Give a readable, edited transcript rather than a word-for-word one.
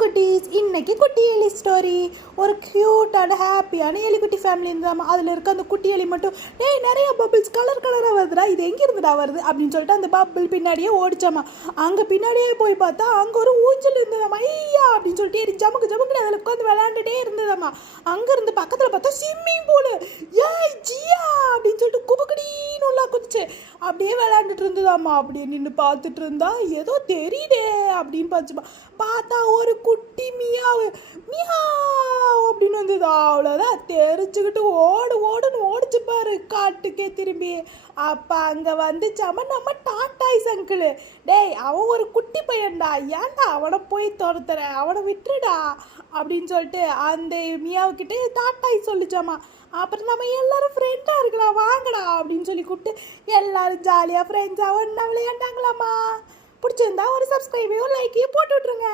குட்டீஸ், இன்னைக்கு குட்டி எலி ஸ்டோரி. ஒரு க்யூட்டான ஹாப்பியான எலிக்குட்டி ஃபேமிலி இருந்தாமா. அதில் இருக்க அந்த குட்டி எலி மட்டும் நிறைய பபிள்ஸ் கலர் கலராக வருதுடா, இது எங்கே இருந்துடா வருது அப்படின்னு சொல்லிட்டு அந்த பபிள் பின்னாடியே ஓடிச்சாமா. அங்கே பின்னாடியே போய் பார்த்தா அங்கே ஒரு ஊஞ்சல் இருந்ததாம்மா. ஐயா அப்படின்னு சொல்லிட்டு ஜமுக்கு ஜமுக்கு அதில் உட்காந்து விளையாண்டுட்டே இருந்ததாம்மா. அங்கேருந்து பக்கத்தில் பார்த்தா ஸ்விம்மிங் பூலு. ஏய் ஜியா அப்படின்னு சொல்லிட்டு குபுக்கடின்னு உள்ள குதிச்சு அப்படியே விளையாண்டுட்டு இருந்ததாம்மா. அப்படியே நின்று பார்த்துட்டு இருந்தா ஏதோ தெரியுதே அப்படின்னு பார்த்தா ஒரு குட்டி மியாவு மியாவ் அப்படின்னு வந்தது. அவ்வளோதான், தெரிச்சுக்கிட்டு ஓடுன்னு ஓடிச்சு பாரு காட்டுக்கே திரும்பி. அப்போ அங்கே வந்துச்சாம நம்ம டாட்டாய்ஸ் அங்கிள். டேய், அவன் ஒரு குட்டி பையன்டா, ஏன்டா அவனை போய் துரத்துற, அவனை விட்டுடா அப்படின்னு சொல்லிட்டு அந்த மியாவுக்கிட்ட டாட்டாய் சொல்லிச்சாமா. அப்புறம் நம்ம எல்லாரும் ஃப்ரெண்டாக இருக்கலாம் வாங்கடா அப்படின்னு சொல்லி கூப்பிட்டு எல்லாரும் ஜாலியாக ஃப்ரெண்ட்ஸாக ஒன்றா விளையாண்டாங்களாம்மா. பிடிச்சிருந்தா ஒரு சப்ஸ்கிரைபையும் லைக்கையும் போட்டு விட்ருங்க.